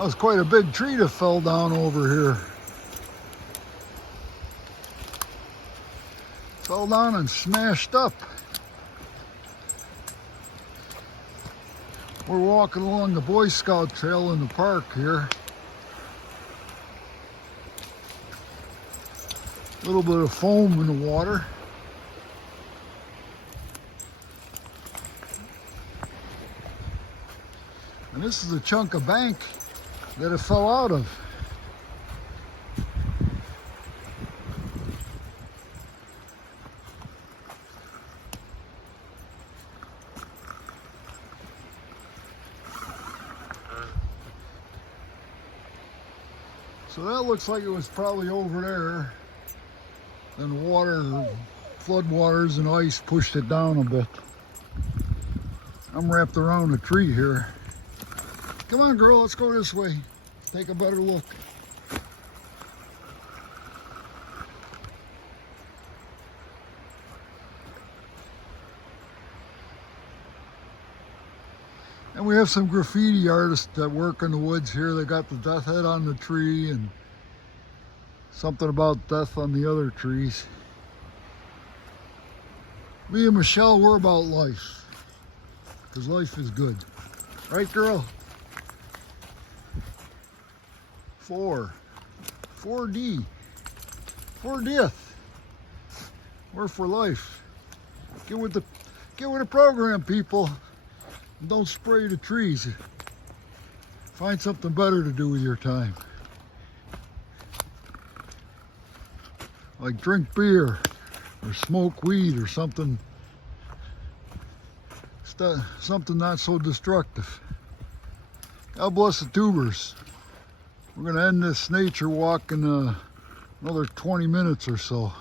That was quite a big tree that fell down over here. Fell down and smashed up. We're walking along the Boy Scout trail in the park here. A little bit of foam in the water. And this is a chunk of bank that it fell out of. So that looks like it was probably over there. Then the water, flood waters and ice pushed it down a bit. I'm wrapped around a tree here. Come on, girl, let's go this way. Let's take a better look. And we have some graffiti artists that work in the woods here. They got the death head on the tree and something about death on the other trees. Me and Michelle, we're about life, because life is good. Right, girl? 4D. 40th. We're for life. Get with the program, people. Don't spray the trees. Find something better to do with your time. Like drink beer or smoke weed or something. Something not so destructive. God bless the tubers. We're going to end this nature walk in another 20 minutes or so.